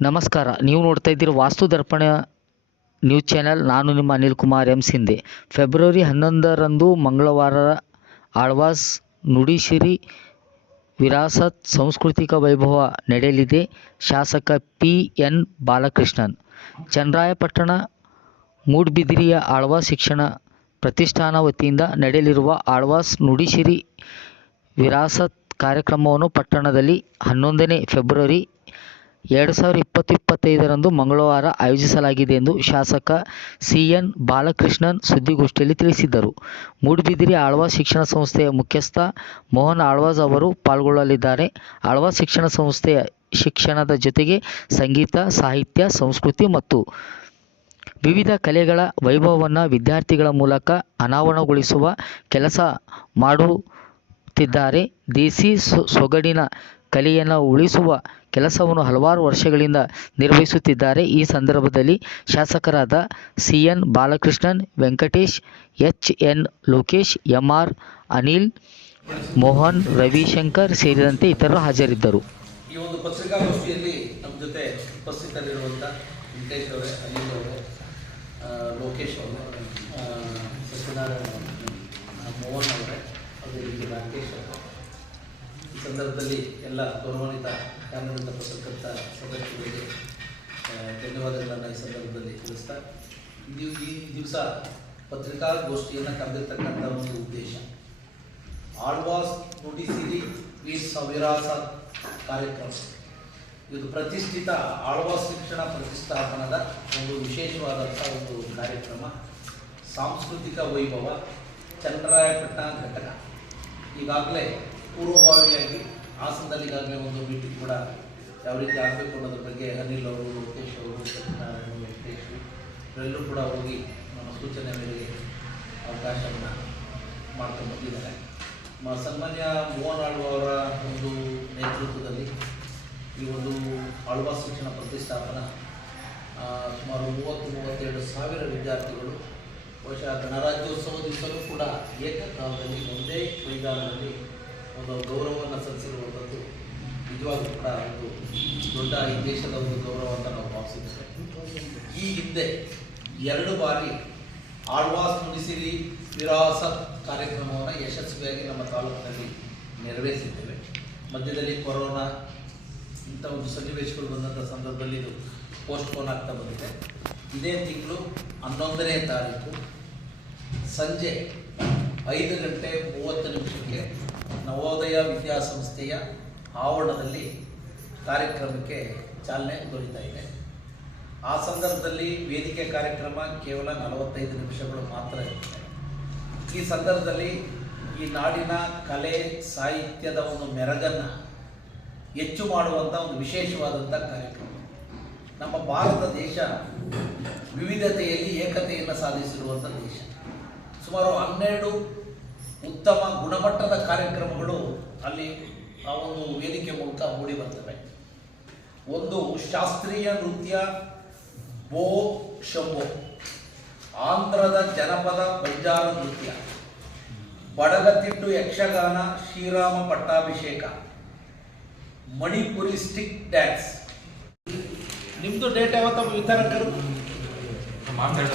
ನಮಸ್ಕಾರ. ನೀವು ನೋಡ್ತಾ ಇದ್ದೀರಿ ವಾಸ್ತು ದರ್ಪಣ ನ್ಯೂಸ್ ಚಾನೆಲ್. ನಾನು ನಿಮ್ಮ ಅನಿಲ್ ಕುಮಾರ್ ಎಂ ಸಿಂಧೆ. ಫೆಬ್ರವರಿ ಹನ್ನೊಂದರಂದು ಮಂಗಳವಾರ ಆಳ್ವಾಸ್ ನುಡಿಶಿರಿ ವಿರಾಸತ್ ಸಾಂಸ್ಕೃತಿಕ ವೈಭವ ನಡೆಯಲಿದೆ. ಶಾಸಕ ಪಿ ಎನ್ ಬಾಲಕೃಷ್ಣನ್. ಚನ್ನರಾಯಪಟ್ಟಣ ಮೂಡ್ಬಿದಿರಿಯ ಆಳ್ವಾಸ್ ಶಿಕ್ಷಣ ಪ್ರತಿಷ್ಠಾನ ವತಿಯಿಂದ ನಡೆಯಲಿರುವ ಆಳ್ವಾಸ್ ನುಡಿಶಿರಿ ವಿರಾಸತ್ ಕಾರ್ಯಕ್ರಮವನ್ನು ಪಟ್ಟಣದಲ್ಲಿ ಹನ್ನೊಂದನೇ ಫೆಬ್ರವರಿ ಎರಡು ಸಾವಿರ ಇಪ್ಪತ್ತು ಇಪ್ಪತ್ತೈದರಂದು ಮಂಗಳವಾರ ಆಯೋಜಿಸಲಾಗಿದೆ ಎಂದು ಶಾಸಕ ಸಿ ಎನ್ ಬಾಲಕೃಷ್ಣನ್ ಸುದ್ದಿಗೋಷ್ಠಿಯಲ್ಲಿ ತಿಳಿಸಿದರು ಮೂಡುಬಿದಿರೆ ಆಳ್ವಾಸ್ ಶಿಕ್ಷಣ ಸಂಸ್ಥೆಯ ಮುಖ್ಯಸ್ಥ ಮೋಹನ್ ಆಳ್ವಾಸ್ ಅವರು ಪಾಲ್ಗೊಳ್ಳಲಿದ್ದಾರೆ. ಆಳ್ವಾಸ್ ಶಿಕ್ಷಣ ಸಂಸ್ಥೆಯ ಶಿಕ್ಷಣದ ಜೊತೆಗೆ ಸಂಗೀತ, ಸಾಹಿತ್ಯ, ಸಂಸ್ಕೃತಿ ಮತ್ತು ವಿವಿಧ ಕಲೆಗಳ ವೈಭವವನ್ನು ವಿದ್ಯಾರ್ಥಿಗಳ ಮೂಲಕ ಅನಾವರಣಗೊಳಿಸುವ ಕೆಲಸ ಮಾಡುತ್ತಿದ್ದಾರೆ. ದೇಸಿ ಸೊಗಡಿನ ಕಲೆಯನ್ನು ಉಳಿಸುವ ಕೆಲಸವನ್ನು ಹಲವಾರು ವರ್ಷಗಳಿಂದ ನಿರ್ವಹಿಸುತ್ತಿದ್ದಾರೆ. ಈ ಸಂದರ್ಭದಲ್ಲಿ ಶಾಸಕರಾದ C N Balakrishnan, Venkatesh H N Lokesh M R Anil, Mohan, Ravishankar ಸೇರಿದಂತೆ ಇತರರು ಹಾಜರಿದ್ದರು. ಈ ಒಂದು ಪತ್ರಿಕಾಗೋಷ್ಠಿಯಲ್ಲಿ ನಮ್ಮ ಜೊತೆ ಉಪಸ್ಥಿತರಿರುವಂಥ ವೆಂಕಟೇಶ್ ಅವರೇ, ಅನಿಲ್ ಅವರೇ ಲೋಕೇಶ್ ಅವರೇ ಸತ್ಯನಾರಾಯಣ ಮೋಹನ್ ಅವರೇ, ಅದೇ ರೀತಿ ರಾಕೇಶ್ ಅವರು ಸಂದರ್ಭದಲ್ಲಿ ಎಲ್ಲ ಗೌರವಾನ್ವಿತ ಕಾನೂನಿತ ಪತ್ರಕರ್ತ ಸದಸ್ಯರಿಗೆ ಧನ್ಯವಾದಗಳನ್ನು ಈ ಸಂದರ್ಭದಲ್ಲಿ ತಿಳಿಸ್ತಾ ಇದು ಈ ದಿವಸ ಪತ್ರಿಕಾಗೋಷ್ಠಿಯನ್ನು ಕರೆದಿರ್ತಕ್ಕಂಥ ಒಂದು ಉದ್ದೇಶ. ಆಳ್ವಾಸ್ ನುಡಿಸಿರಿ ವೀರ್ ಸವಿರಾಸ ಕಾರ್ಯಕ್ರಮ. ಇದು ಪ್ರತಿಷ್ಠಿತ ಆಳ್ವಾಸ್ ಶಿಕ್ಷಣ ಪ್ರತಿಷ್ಠಾಪನದ ಒಂದು ವಿಶೇಷವಾದಂಥ ಒಂದು ಕಾರ್ಯಕ್ರಮ. ಸಾಂಸ್ಕೃತಿಕ ವೈಭವ, ಚನ್ನರಾಯಪಟ್ಟಣ ಘಟಕ. ಈಗಾಗಲೇ ಪೂರ್ವಭಾವಿಯಾಗಿ ಹಾಸನದಲ್ಲಿ ಈಗಾಗಲೇ ಒಂದು ಮೀಟಿಂಗ್ ಕೂಡ ಯಾವ ರೀತಿ ಆಗಬೇಕು ಅನ್ನೋದ್ರ ಬಗ್ಗೆ ಅನಿಲ್ ಅವರು, ಲೋಕೇಶ್ ಅವರು, ಸತ್ಯನಾರಾಯಣ, ವೆಂಕಟೇಶ್ ಇವರೆಲ್ಲರೂ ಕೂಡ ಹೋಗಿ ನಮ್ಮ ಸೂಚನೆ ಮೇರೆಗೆ ಅವಕಾಶವನ್ನು ಮಾಡ್ಕೊಂಡು ಬಂದಿದ್ದಾರೆ ಸನ್ಮಾನ್ಯ ಮೋಹನ್ ಆಳ್ವ ಅವರ ಒಂದು ನೇತೃತ್ವದಲ್ಲಿ ಈ ಒಂದು ಆಳ್ವ ಶಿಕ್ಷಣ ಪ್ರತಿಷ್ಠಾಪನ ಸುಮಾರು ಮೂವತ್ತು, ಮೂವತ್ತೆರಡು ಸಾವಿರ ವಿದ್ಯಾರ್ಥಿಗಳು ಬಹುಶಃ ಗಣರಾಜ್ಯೋತ್ಸವ ದಿವಸವೂ ಕೂಡ ಏಕಕಾಲದಲ್ಲಿ, ಒಂದೇ ಮೈದಾನದಲ್ಲಿ ಒಂದು ಗೌರವವನ್ನು ಸಲ್ಲಿಸಿರುವಂಥದ್ದು ನಿಜವಾಗ್ಲೂ ಕೂಡ ಒಂದು ದೊಡ್ಡ ಈ ದೇಶದ ಒಂದು ಗೌರವ ಅಂತ ನಾವು ಭಾವಿಸಿದ್ದೇವೆ ಈ ಹಿಂದೆ ಎರಡು ಬಾರಿ ಆಳ್ವಾಸ್ ನುಡಿಸಿರಿ ವಿರಾಸತ್ ಕಾರ್ಯಕ್ರಮವನ್ನು ಯಶಸ್ವಿಯಾಗಿ ನಮ್ಮ ತಾಲೂಕಿನಲ್ಲಿ ನೆರವೇರಿಸಿದ್ದೇವೆ. ಮಧ್ಯದಲ್ಲಿ ಕೊರೋನಾ ಇಂಥ ಒಂದು ಸನ್ನಿವೇಶಗಳು ಬಂದಂಥ ಸಂದರ್ಭದಲ್ಲಿ ಇದು ಪೋಸ್ಟ್ಪೋನ್ ಆಗ್ತಾ ಬಂದಿದೆ. ಇದೇ ತಿಂಗಳು ಹನ್ನೊಂದನೇ ತಾರೀಕು ಸಂಜೆ ಐದು ಗಂಟೆ ಮೂವತ್ತು ವಿದ್ಯಾಸಂಸ್ಥೆಯ ಆವರಣದಲ್ಲಿ ಕಾರ್ಯಕ್ರಮಕ್ಕೆ ಚಾಲನೆ ದೊರೀತಾ ಇದೆ. ಆ ಸಂದರ್ಭದಲ್ಲಿ ವೇದಿಕೆ ಕಾರ್ಯಕ್ರಮ ಕೇವಲ ನಲವತ್ತೈದು ನಿಮಿಷಗಳು ಮಾತ್ರ ಇರುತ್ತೆ. ಈ ಸಂದರ್ಭದಲ್ಲಿ ಈ ನಾಡಿನ ಕಲೆ, ಸಾಹಿತ್ಯದ ಒಂದು ಮೆರಗನ್ನು ಹೆಚ್ಚು ಮಾಡುವಂಥ ಒಂದು ವಿಶೇಷವಾದಂಥ ಕಾರ್ಯಕ್ರಮ. ನಮ್ಮ ಭಾರತ ದೇಶ ವಿವಿಧತೆಯಲ್ಲಿ ಏಕತೆಯನ್ನು ಸಾಧಿಸಿರುವಂಥ ದೇಶ. ಸುಮಾರು ಹನ್ನೆರಡು ಉತ್ತಮ ಗುಣಮಟ್ಟದ ಕಾರ್ಯಕ್ರಮಗಳು ಅಲ್ಲಿ ಆ ಒಂದು ವೇದಿಕೆ ಮೂಲಕ ಮೂಡಿ ಬರ್ತವೆ. ಒಂದು ಶಾಸ್ತ್ರೀಯ ನೃತ್ಯ ಬೋ ಶಂಭೋ. ಆಂಧ್ರದ ಜನಪದ ಬಂಜಾರ ನೃತ್ಯ. ಬಡಗತಿಟ್ಟು ಯಕ್ಷಗಾನ ಶ್ರೀರಾಮ ಪಟ್ಟಾಭಿಷೇಕ. Manipuri stick dance. ನಿಮ್ದು ಡೇಟ್ ಯಾವತ್ತಮ್ಮ ವಿತರಕರು ಮಾತಾಡ